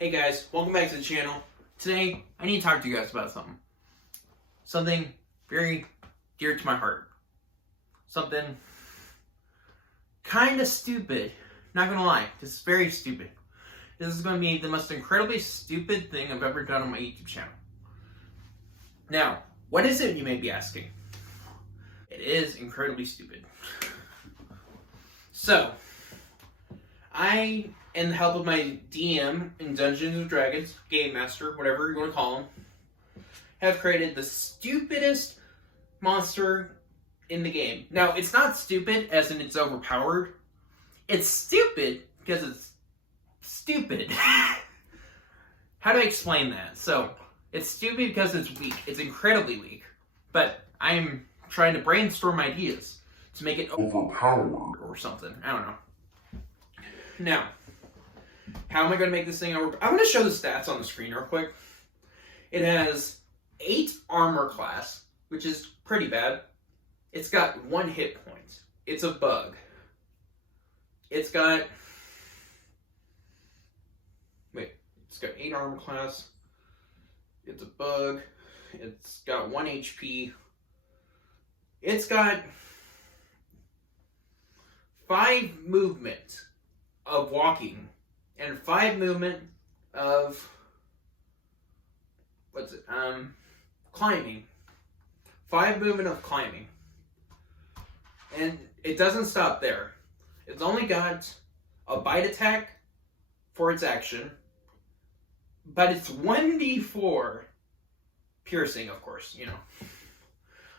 Hey guys, welcome back to the channel. Today, I need to talk to you guys about something. Something very dear to my heart. Something kind of stupid. Not gonna lie, this is very stupid. This is gonna be the most incredibly stupid thing I've ever done on my YouTube channel. Now, what is it, you may be asking? It is incredibly stupid. So, I, in the help of my DM in Dungeons and Dragons, Game Master, whatever you want to call him, have created the stupidest monster in the game. Now, it's not stupid as in it's overpowered. It's stupid because it's stupid. How do I explain that? So, it's stupid because it's weak. It's incredibly weak. But I'm trying to brainstorm ideas to make it overpowered or something. I don't know. Now, how am I going to make this thing over? I'm going to show the stats on the screen real quick. It has 8 armor class, which is pretty bad. It's got 1 hit point. It's a bug. It's got 8 armor class. It's a bug. It's got 1 HP. It's got 5 movement of walking and 5 movement of climbing. 5 movement of climbing. And it doesn't stop there. It's only got a bite attack for its action, but it's 1d4 piercing, of course, you know.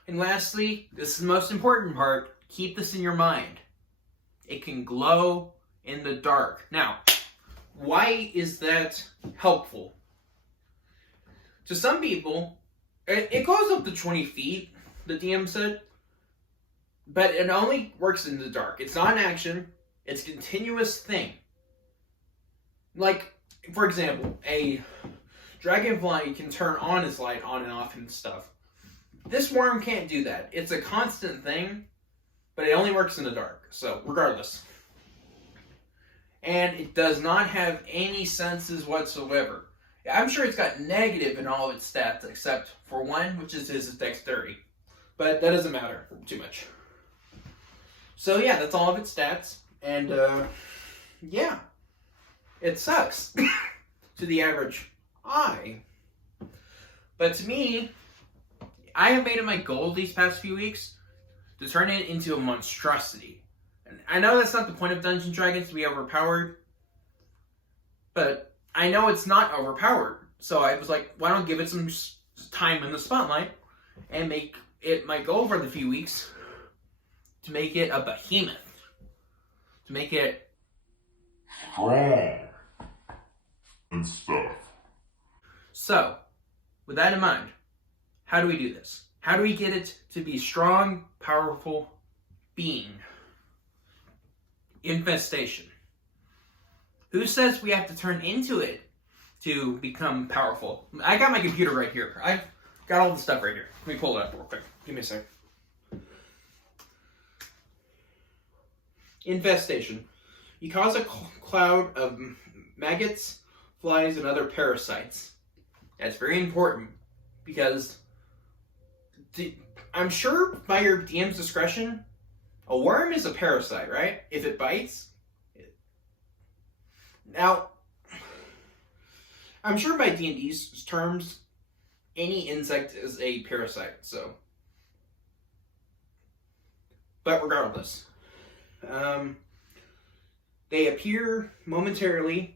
And lastly, this is the most important part, keep this in your mind. It can glow in the dark. Now, why is that helpful? To some people, it goes up to 20 feet, the DM said, but it only works in the dark. It's not an action, it's a continuous thing. Like, for example, a dragonfly can turn on its light on and off and stuff. This worm can't do that. It's a constant thing, but it only works in the dark. So, regardless. And it does not have any senses whatsoever. I'm sure it's got negative in all of its stats, except for one, which is its dexterity. But that doesn't matter too much. So yeah, that's all of its stats. And yeah, it sucks to the average eye. But to me, I have made it my goal these past few weeks to turn it into a monstrosity. And I know that's not the point of Dungeons & Dragons, to be overpowered, but I know it's not overpowered. So I was like, why don't give it some time in the spotlight and make it my goal for the few weeks to make it a behemoth. To make it strong and stuff. So, with that in mind, how do we do this? How do we get it to be strong, powerful being? Infestation. Who says we have to turn into it to become powerful? I got my computer right here. I've got all the stuff right here. Let me pull it up real quick. Give me a sec. Infestation. You cause a cloud of maggots, flies, and other parasites. That's very important because I'm sure by your DM's discretion, a worm is a parasite, right? If it bites. Now, I'm sure by D&D's terms, any insect is a parasite, so. But regardless, they appear momentarily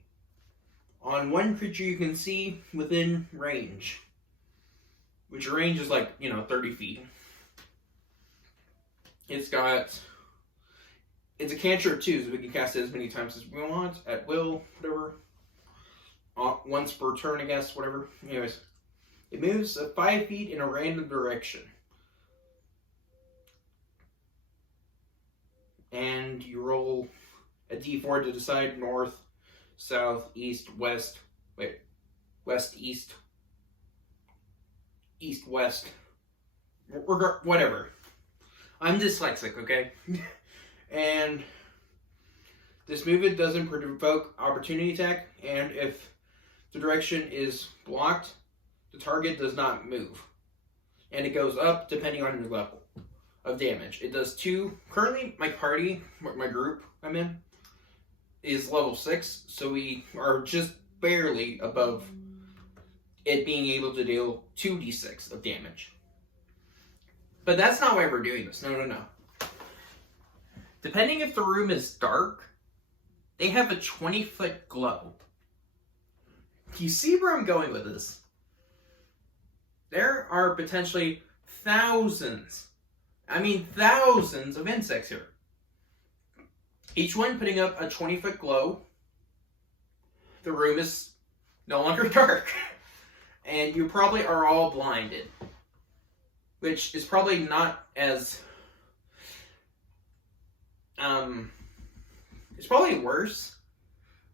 on one creature you can see within range. Which range is like, 30 feet. It's a cantrip too, so we can cast it as many times as we want, at will, whatever. Once per turn, I guess, whatever. Anyways, it moves 5 feet in a random direction. And you roll a d4 to decide north, south, east, west, west, east, east, west, whatever. I'm dyslexic, okay? And this movement doesn't provoke opportunity attack, and if the direction is blocked, the target does not move. And it goes up depending on your level of damage. It does 2. Currently, my party, my group I'm in, is level 6, so we are just barely above it being able to deal 2d6 of damage. But that's not why we're doing this. No. Depending if the room is dark, they have a 20-foot glow. You see where I'm going with this? There are potentially thousands of insects here. Each one putting up a 20-foot glow. The room is no longer dark. And you probably are all blinded. Which is probably not as... it's probably worse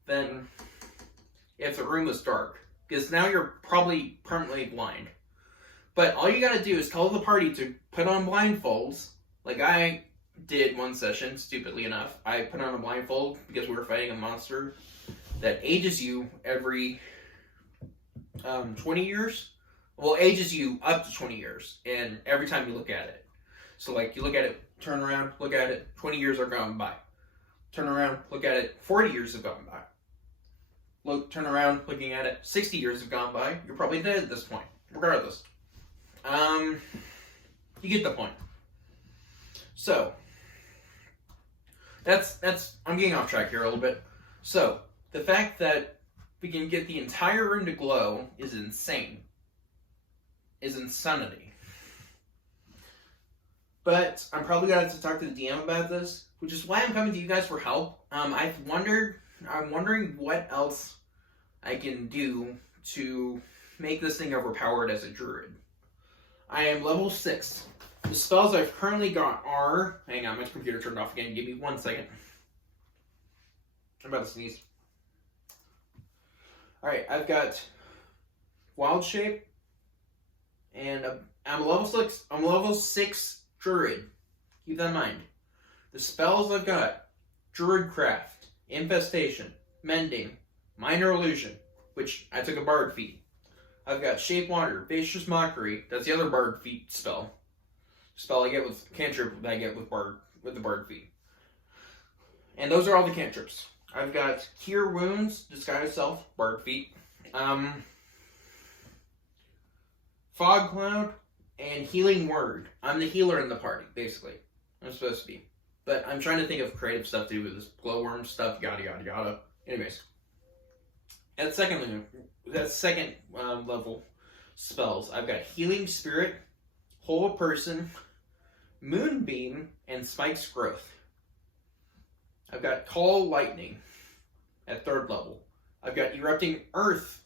than if the room was dark. Because now you're probably permanently blind. But all you gotta do is tell the party to put on blindfolds, like I did one session, stupidly enough. I put on a blindfold because we were fighting a monster that ages you every 20 years. Well, ages you up to 20 years, and every time you look at it. So, like, you look at it, turn around, look at it, 20 years are gone by. Turn around, look at it, 40 years have gone by. Turn around, looking at it, 60 years have gone by. You're probably dead at this point, regardless. You get the point. So, I'm getting off track here a little bit. So, the fact that we can get the entire room to glow is insane. Is insanity. But I'm probably going to have to talk to the DM about this, which is why I'm coming to you guys for help. I'm wondering what else I can do to make this thing overpowered as a druid. I am level 6. The spells I've currently got are... Hang on, my computer turned off again. Give me 1 second. I'm about to sneeze. Alright, I've got Wild Shape. And I'm level 6. I'm level 6 druid. Keep that in mind. The spells I've got: Druidcraft, Infestation, Mending, Minor Illusion, which I took a Bard feat. I've got Shape Water, Vicious Mockery. That's the other Bard feat spell. Spell I get with cantrip that I get with the Bard feat. And those are all the cantrips. I've got Cure Wounds, Disguise Self, Bard feat. Fog Cloud, and Healing Word. I'm the healer in the party, basically. I'm supposed to be. But I'm trying to think of creative stuff to do with this glowworm stuff, yada yada yada. Anyways. At second level spells, I've got Healing Spirit, Whole Person, Moonbeam, and Spike's Growth. I've got Call Lightning at 3rd level. I've got Erupting Earth,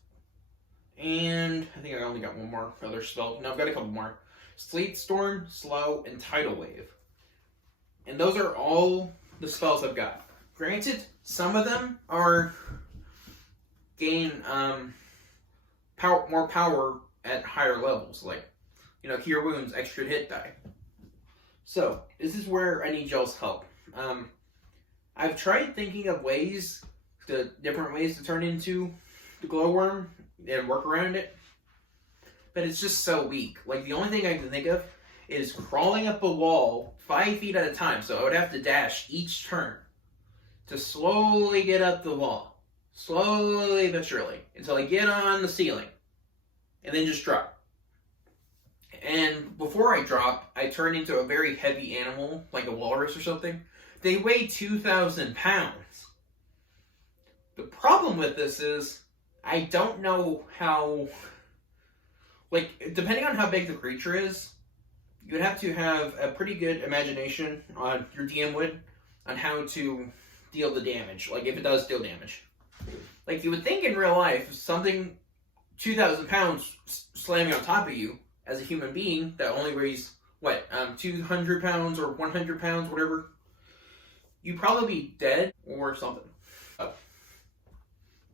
and I think I only got one more other spell. No, I've got a couple more. Sleet Storm, Slow, and Tidal Wave. And those are all the spells I've got. Granted, some of them are gain more power at higher levels, like, Cure Wounds, extra hit die. So, this is where I need y'all's help. I've tried thinking of different ways to turn into the glowworm and work around it, but it's just so weak. Like, the only thing I can think of is crawling up a wall 5 feet at a time, so I would have to dash each turn to slowly get up the wall. Slowly but surely, until I get on the ceiling, and then just drop. And before I drop, I turn into a very heavy animal, like a walrus or something. They weigh 2,000 pounds. The problem with this is, I don't know how, depending on how big the creature is, you'd have to have a pretty good imagination on your DM would, on how to deal the damage, if it does deal damage. You would think in real life, something 2,000 pounds slamming on top of you as a human being that only weighs, 200 pounds or 100 pounds, whatever, you'd probably be dead or something.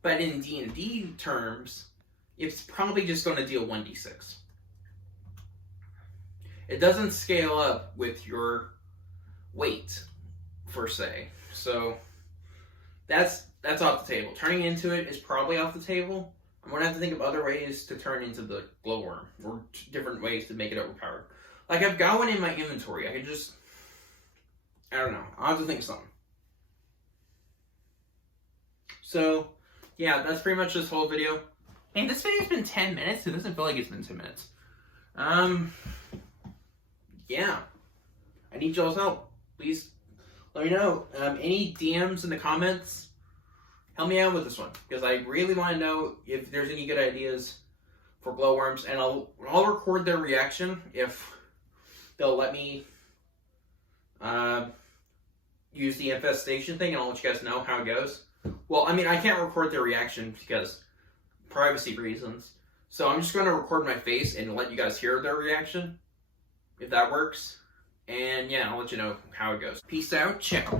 But in D&D terms, it's probably just going to deal 1d6. It doesn't scale up with your weight, per se. So, that's off the table. Turning into it is probably off the table, I'm gonna have to think of other ways to turn into the glowworm, or different ways to make it overpowered. Like, I've got one in my inventory. I could just, I don't know. I'll have to think of something. So, yeah, that's pretty much this whole video. Man, this video's been 10 minutes. It doesn't feel like it's been 10 minutes. Yeah. I need y'all's help. Please let me know. Any DMs in the comments, help me out with this one, because I really want to know if there's any good ideas for glowworms, and I'll record their reaction if they'll let me use the infestation thing, and I'll let you guys know how it goes. Well, I mean, I can't record their reaction because privacy reasons, so I'm just going to record my face and let you guys hear their reaction, if that works. And yeah, I'll let you know how it goes. Peace out, ciao.